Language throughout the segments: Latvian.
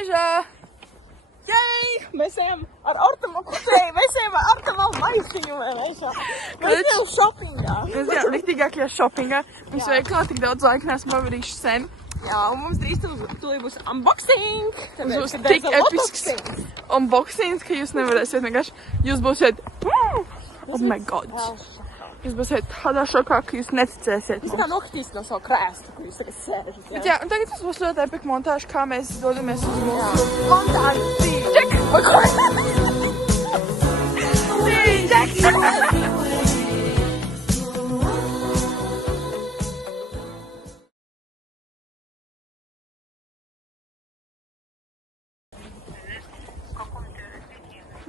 mežā! Jej! Mēs ejam ar Artamu kutēju, mēs ejam ar Artamu maisiņu mežā. Mēs ejam šopingā. Mēs ejam riktīgākajā šopingā. Mums veiklā tik daudz laika neesam pavadījuši sen. Jā, un mums drīz tūlīt būs unboxing. Mums būs tik episks unboxings, ka jūs nevarēsiet vienkārši. Jūs būsiet... Oh my god! Jūs būsiet tādā šokā, ka jūs neticēsiet. Jūs tā nokritīs no savu krēstu, kur jūs tagad sēžat. Bet jā, un tagad tas būs ļoti epika montāža, kā mēs dodamies uz mūsu... Montāža! Ček! Ček!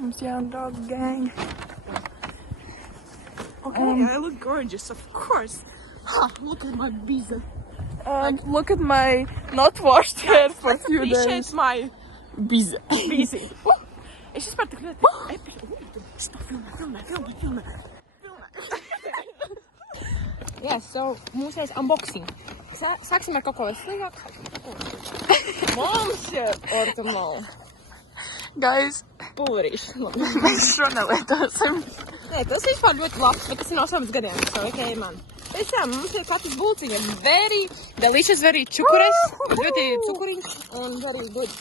Mums jādraug gang. Okay, I look gorgeous, of course. Ha, look at my biza. Look at my not washed hair for a few days. Appreciate my Biza. busy. Es vispār tik ļoti episki. Filmē. Yeah, so mūsējais unboxing. Sāksim ar kaut ko veselīgāku. Mums ir ortamol. Guys, Pulverīši. mēs šo nelietosim. Nē, tas vispār ļoti labs, bet tas ir no 8 gadiem. So, okay, man. Pēc tam mums ir katrs bulciņa. Very delicious, very čukures. Ļoti cukuriņš un very good.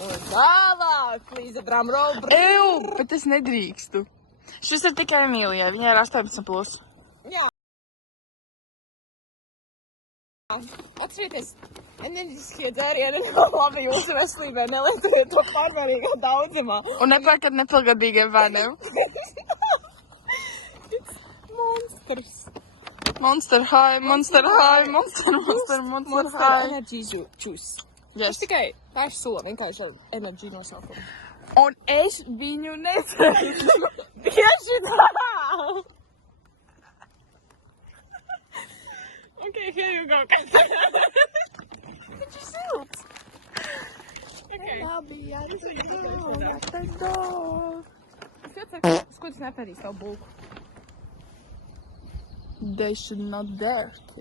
Un tālāk, please, drum roll. Ew, bet es nedrīkstu. Šis ir tikai Emīlijai, viņai ir 18+. Jā. Atcerieties, enerģiskie dzērieni nav labi jūsu veselībai. Nelietojiet to pārmērīgā daudzumā. Un nepērkat nepilngadīgiem bērniem. Monsters. Monster High, Monster High, Monster Energy juice. Yes. Tas tikai tā ir sula, vienkārši energy nosaukuma. Un es viņu nezinu. Tieši tā! Okay, here you go. Taču silts. Okay. Labi, jāatceļ. Uz ko tas nepērīs tavu bulku? They should not dare to.